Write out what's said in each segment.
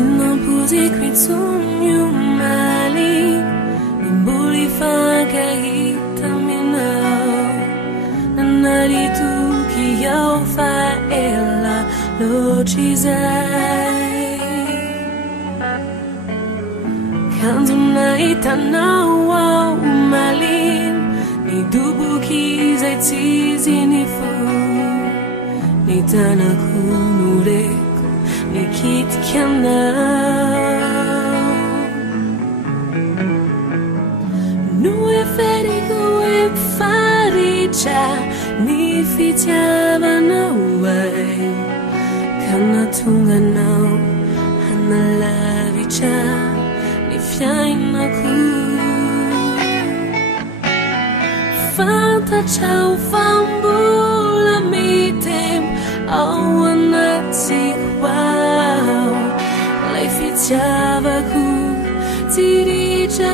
não pude acreditar mali nimbuli fangay taminaw nanarito kiyaw faela lo chizay kandu na itanaw umalin ni dubuki zay tizinifu ni tanakunureko ni kitkanau nu e ferigo e faricha ni fitiava naway kana tunga nau hanalavicha ni fiainaku fanta chau fambula mitem awanati wow life fitiava ku tiricha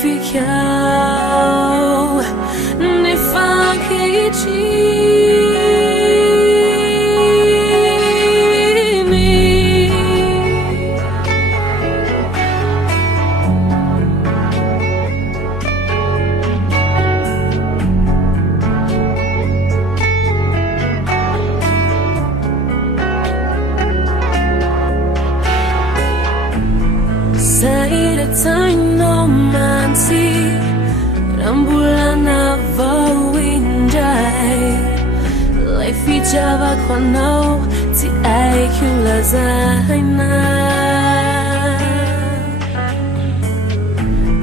Ficou ne sair no mansi rambulan na vawinjay life ijava kwano ti ai kula zaina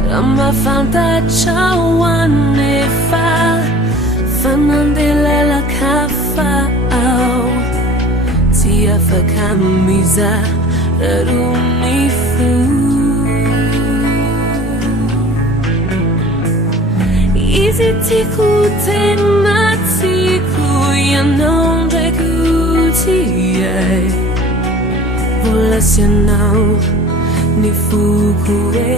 rama fanta chawane fa fanandela la kafa au ti afa kamiza runifu Tiku tena tiku ya nonde kutie Volacional ni fukue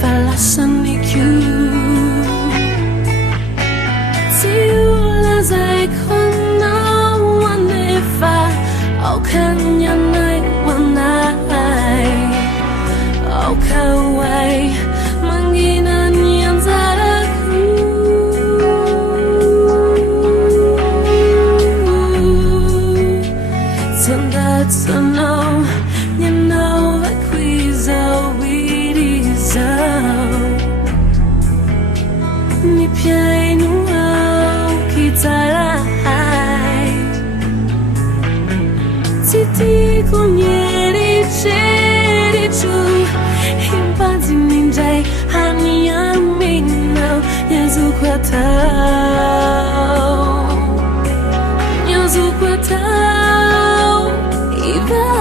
falasan ni kyu Tiula zai kona wanefa au kanya nai wanai au kawai mangina nyanzara So now, you know like we so ni piano kitarai Titi kunyeri cheri chu Himpanzi ninjai hani yaminau Yazu kwatau Yazu kwatau Iva